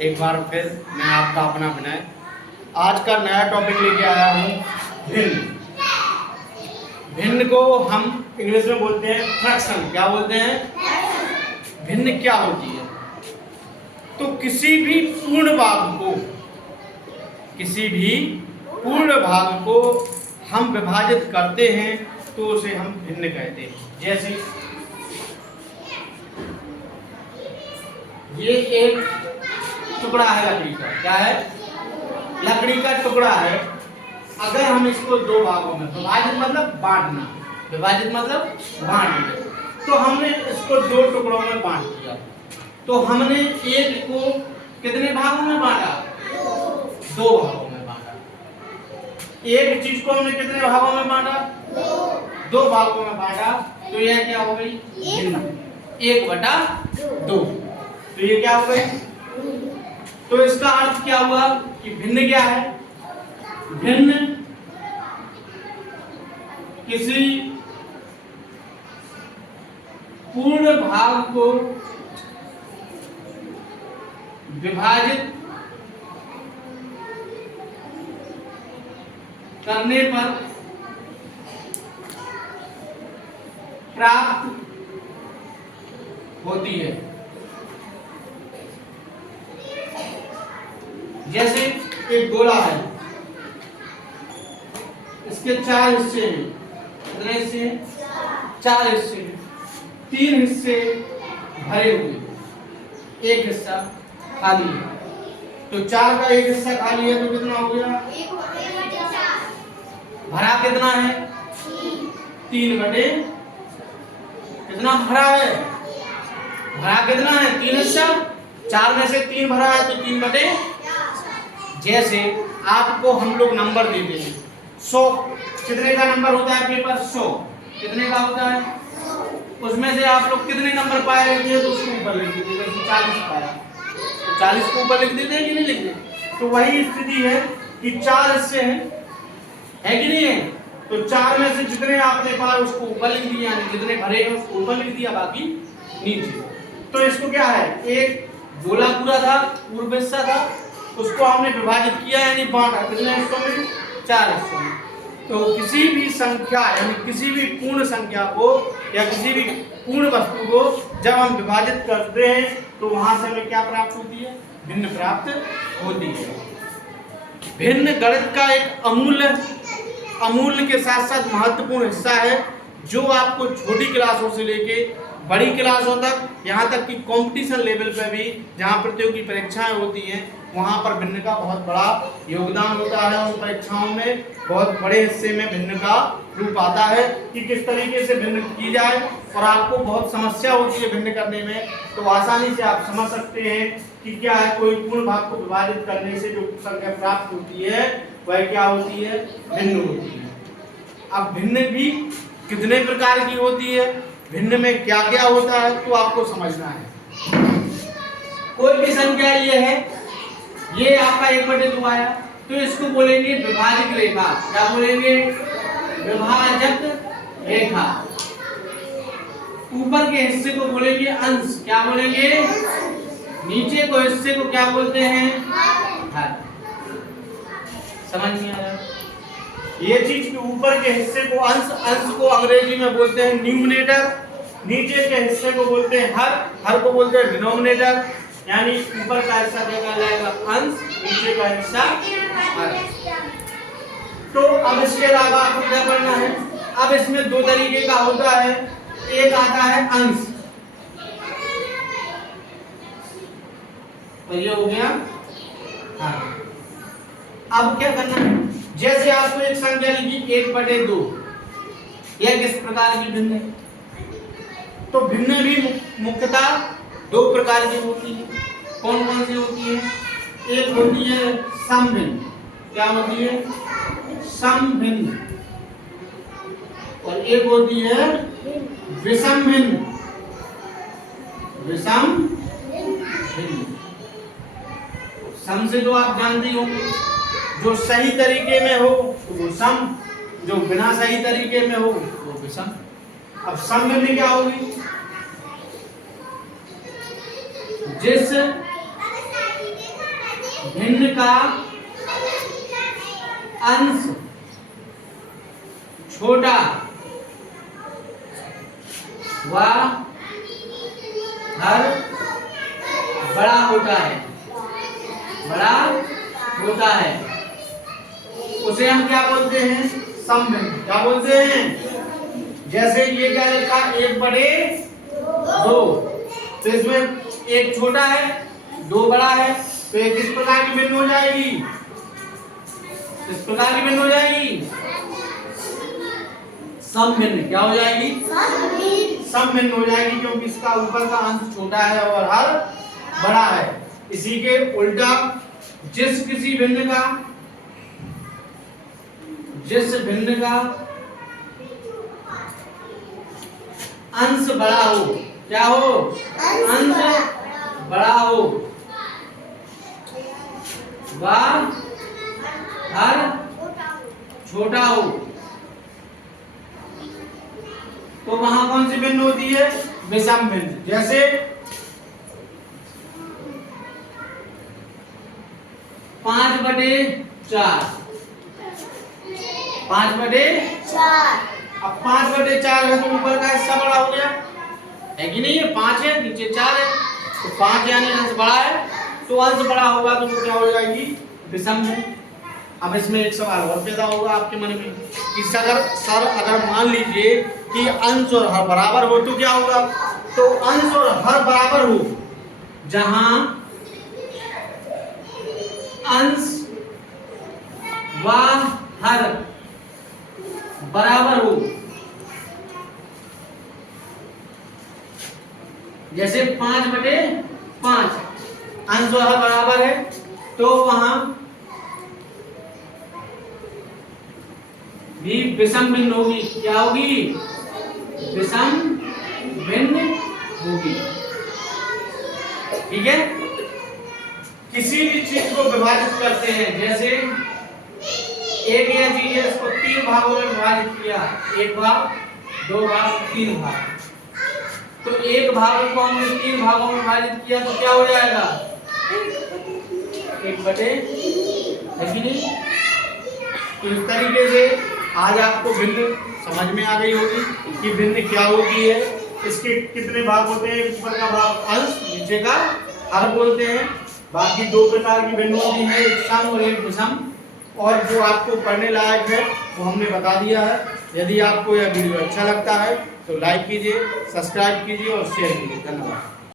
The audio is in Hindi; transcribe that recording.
एक बार फिर मैं आपका अपना विनय आज का नया टॉपिक लेके आया हूँ भिन्न। भिन्न को हम इंग्लिश में बोलते हैं फ्रैक्शन। क्या बोलते हैं? भिन्न क्या होती है? तो किसी भी पूर्ण भाग को हम विभाजित करते हैं तो उसे हम भिन्न कहते हैं। जैसे ये एक टुकड़ा है लकड़ी का। क्या है? लकड़ी का टुकड़ा है। अगर हम इसको दो भागों में विभाजित मतलब बांटना, विभाजित मतलब बांटना, तो हमने इसको दो टुकड़ों में बांट दिया। तो हमने एक को कितने भागों में बांटा? दो भागों में बांटा। एक चीज को हमने कितने भागों में बांटा? दो भागों में बांटा। तो यह क्या हो गई? भिन्न। 1/2। तो ये क्या हो गई? तो इसका अर्थ क्या हुआ कि भिन्न क्या है? भिन्न किसी पूर्ण भाग को विभाजित करने पर प्राप्त होती है। जैसे एक गोला है, इसके 4 हिस्से हैं। कितने हिस्से हैं? 4 हिस्से हैं। 3 हिस्से भरे हुए, एक हिस्सा खाली है। तो 4 का एक हिस्सा खाली है तो कितना हो गया? भरा कितना है? 3/। कितना भरा है? भरा कितना है? 3 हिस्सा। 4 में से 3 भरा है तो 3/। जैसे आपको हम लोग नंबर देते हैं 100। कितने का नंबर होता है पेपर? 100 कितने का होता है? उसमें से आप लोग कितने नंबर पाए रहते हैं तो उसको ऊपर लिख देते हैं। 40 पाया तो 40 को ऊपर लिख देते हैं कि नहीं लिखते? तो वही स्थिति है कि 4 हिस्से हैं, है कि नहीं है? तो 4 में से जितने आपने पाए उसको ऊपर लिख दिया, यानी जितने भरे हैं उसको ऊपर लिख दिया, बाकी नीचे। तो इसको क्या है? एक गोला पूरा था, पूर्व हिस्सा था, उसको हमने विभाजित किया यानी बांटा। कितने हिस्सों में? 4 हिस्सों में। तो किसी भी संख्या यानी किसी भी पूर्ण संख्या को या किसी भी पूर्ण वस्तु को जब हम विभाजित करते हैं तो वहां से हमें क्या प्राप्त होती है? भिन्न प्राप्त होती है। भिन्न गणित का एक अमूल्य के साथ साथ महत्वपूर्ण हिस्सा है, जो आपको छोटी क्लासों से लेके बड़ी क्लासों तक, यहाँ तक कि कंपटीशन लेवल पर भी जहाँ प्रतियोगी परीक्षाएं होती हैं वहाँ पर भिन्न का बहुत बड़ा योगदान होता है। उन परीक्षाओं में बहुत बड़े हिस्से में भिन्न का रूप आता है कि किस तरीके से भिन्न की जाए। और आपको बहुत समस्या होती है भिन्न करने में, तो आसानी से आप समझ सकते हैं कि क्या है, कोई पूर्ण भाग को विभाजित करने से जो संख्या प्राप्त होती है वह क्या होती है? भिन्न होती है। अब भिन्न भी कितने प्रकार की होती है, भिन्न में क्या क्या होता है, तो आपको समझना है। कोई भी संख्या ये है, ये आपका 1/2 आया, तो इसको बोलेंगे विभाजक रेखा। क्या बोलेंगे? विभाजक रेखा। ऊपर के हिस्से को बोलेंगे अंश। क्या बोलेंगे? नीचे को हिस्से को क्या बोलते हैं? हर। समझ नहीं आया? ये चीज के ऊपर के हिस्से को अंश को अंग्रेजी में बोलते हैं न्यूमरेटर, नीचे के हिस्से को बोलते हैं हर को बोलते हैं डिनोमिनेटर। यानी ऊपर का हिस्सा देखा जाएगा अंश, नीचे का हिस्सा हर। तो अब इसके अलावा आपको क्या करना है? अब इसमें 2 तरीके का होता है। एक आता है अंश, तो ये हो गया हाँ। अब क्या करना है? जैसे आपको एक संख्या लिखी 1/2, यह किस प्रकार की भिन्न है? तो भिन्न भी मुख्यतः 2 प्रकार की होती है। कौन कौन सी होती है? एक होती है समभिन्न। क्या होती है? समभिन्न। और एक होती है विषम भिन्न। विषम भिन्न। सम से तो आप जानते हो, जो सही तरीके में हो तो वो सम, जो बिना सही तरीके में हो वो विषम। अब सम में क्या होगी? जिस भिन्न का अंश छोटा व हर बड़ा होता है, बड़ा होता है, उसे हम क्या बोलते हैं? समभिन्न। क्या बोलते हैं? जैसे ये क्या लिखा, 1/2, तो इसमें एक छोटा है, 2 बड़ा है, तो ये किस प्रकार की भिन्न हो जाएगी? इस प्रकार की भिन्न हो जाएगी, समभिन्न। क्या हो जाएगी? समभिन्न हो जाएगी, क्योंकि इसका ऊपर का अंश छोटा है और हर बड़ा है। इसी के उल्टा जिस भिन्न का अंश बड़ा हो, क्या हो? अंश बड़ा हो व हर छोटा हो, तो वहां कौन सी भिन्न होती है? विषम भिन्न। जैसे 5/4, 5/4। अब 5/4 है तो ऊपर का हिस्सा बड़ा हो गया है कि नहीं? है 5 है, नीचे 4 है, तो 5 यानी अंश बड़ा है, तो अंश बड़ा होगा तो वो क्या हो जाएगी? विषम भिन्न। अब इसमें एक सवाल और पैदा होगा आपके मन में कि सर अगर मान लीजिए कि अंश और हर बराबर हो तो क्या होगा? तो अंश और हर बराबर हो, जहां अंश व हर बराबर हो, जैसे 5/5 अंश और हर बराबर है, तो वहां भी विषम भिन्न होगी। क्या होगी? विषम भिन्न होगी। ठीक है? किसी भी चीज को विभाजित करते हैं, जैसे एक यह चीज है, इसको 3 भागों में विभाजित किया, 1 भाग, 2 भाग, 3 भाग, तो एक भाग को हमने 3 भागों में विभाजित किया तो क्या हो जाएगा? 1/, है कि नहीं? तो इस तरीके से आज आपको भिन्न समझ में आ गई होगी कि भिन्न क्या होती है, इसके कितने भाग होते हैं। ऊपर का भाग अंश, नीचे का हर बोलते हैं। बाकी 2 प्रकार की भिन्न होती है, एक सम और एक विषम, और जो आपको पढ़ने लायक है वो हमने बता दिया है। यदि आपको यह वीडियो अच्छा लगता है तो लाइक कीजिए, सब्सक्राइब कीजिए और शेयर कीजिए। धन्यवाद।